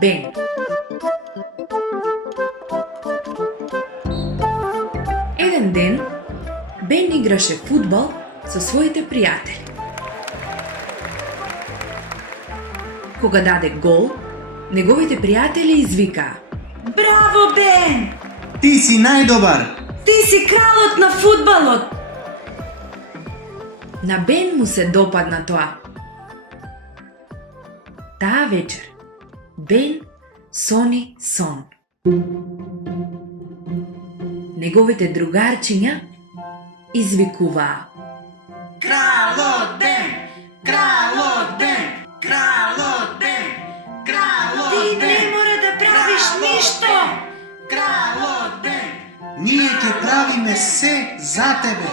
Бен. Еден ден, Бен играше фудбал со своите пријатели. Кога даде гол, неговите пријатели извикаа: Браво, Бен! Ти си најдобар! Ти си кралот на фудбалот! На Бен му се допадна тоа. Таа вечер, Бен сони сон. Неговите другарчиња извикуваа: Кралот Бен! Кралот Бен! Кралот Бен! Кралот Ти не мора да правиш ништо! Кралот Бен! Ние ќе правиме се за тебе!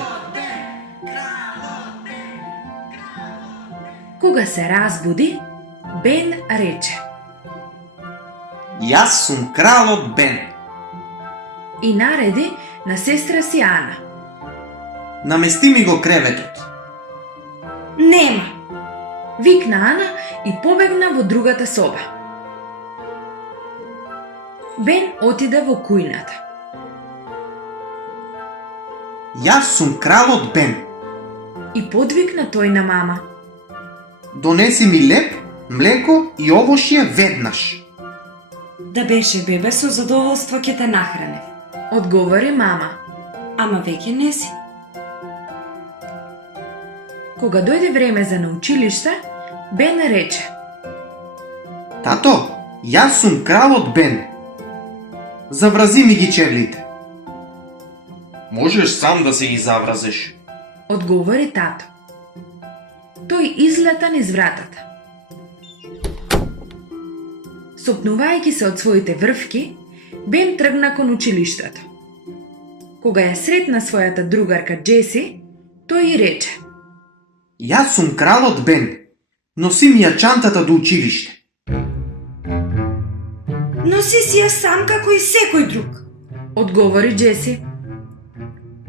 Кога се разбуди, Бен рече Јас сум кралот Бен. и нареди на сестра си Ана. Намести ми го креветот. Нема! Викна Ана и побегна во другата соба. Бен отиде во кујната. Јас сум кралот Бен. И подвикна тој на мама. Донеси ми леп, млеко и овошје веднаш. Да беше бебе, со задоволство ќе те нахранев. Одговори мама. Ама веќе не си. Кога дојде време за на училиште, Бен рече: Тато, јас сум кралот Бен. Заврази ми ги чевлите. Можеш сам да се ги завразиш. Одговори тато. Тој излета низ вратата. Сопнувајќи се од своите врвки, Бен тргна кон училиштето. Кога ја сретна својата другарка Джеси, тој и рече: Јас сум кралот Бен. Носи ми ја чантата до училиште. Носи си ја сам како и секој друг. Одговори Джеси.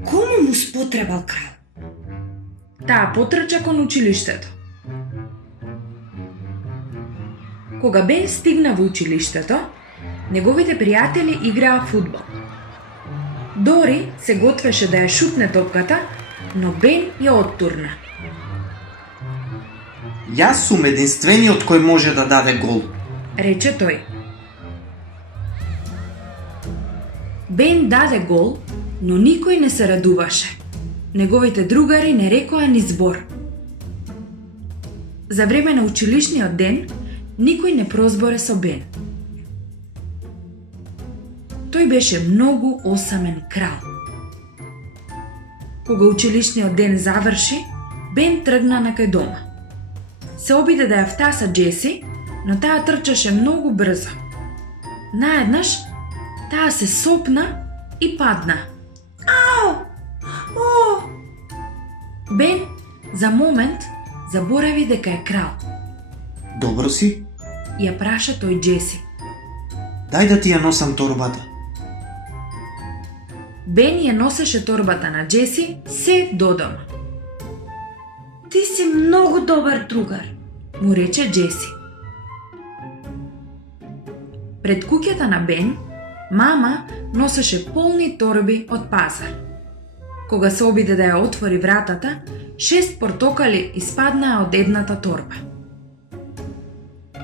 Кому му спотребал крал? Таа потрча кон училиштето. Кога Бен стигна во училиштето, неговите пријатели играа фудбал. Дори се готвеше да ја шутне топката, но Бен ја оттурна. Јас сум единствениот кој може да даде гол. Рече тој. Бен даде гол, но никој не се радуваше. Неговите другари не рекоа ни збор. За време на училишниот ден, никој не прозборе со Бен. Тој беше многу осамен крал. Кога училишниот ден заврши, Бен тргна на кај дома. Се обиде да ја втаса Джеси, но таа трчаше многу брзо. Наеднаш, таа се сопна и падна. Ау! О! Бен за момент заборави дека е крал. Добро си? Ја праша тој Джеси. Дај да ти ја носам торбата. Бен ја носеше торбата на Джеси се до дома. Ти си многу добар другар. Му рече Джеси. Пред куќата на Бен, мама носеше полни торби од пазар. Кога се обиде да ја отвори вратата, 6 портокали испаднаа од едната торба.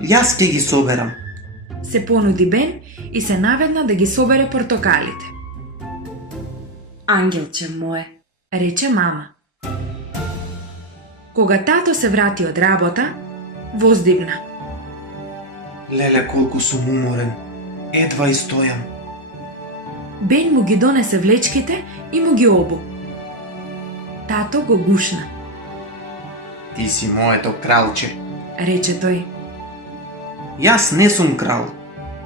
Јас ќе ги соберам. Се понуди Бен и се наведна да ги собере портокалите. Ангелче мое. Рече мама. Кога тато се врати од работа, воздигна. Леле, колку сум уморен. Едва и стојам. Бен му ги донесе влечките и му ги обу. Тато го гушна. Ти си моето кралче. Рече тој. Јас не сум крал.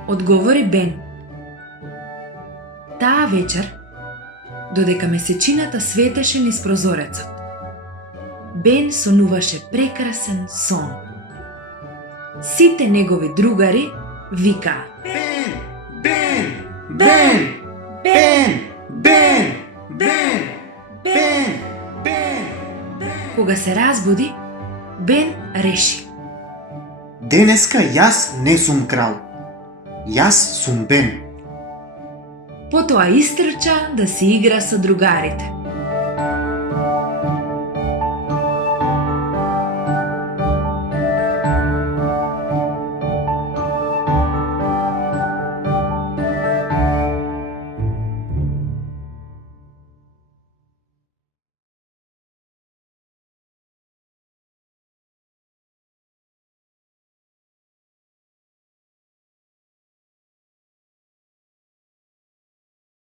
Одговори Бен. Таа вечер, додека месечината светеше низ прозорецот, Бен сонуваше прекрасен сон. Сите негови другари викаа: Бен! Бен! Бен! Бен! Бен! Бен! Бен! Бен! Кога се разбуди, Бен реши: Денеска јас не сум крал. Јас сум Бен. Потоа истрча да си игра со другарите.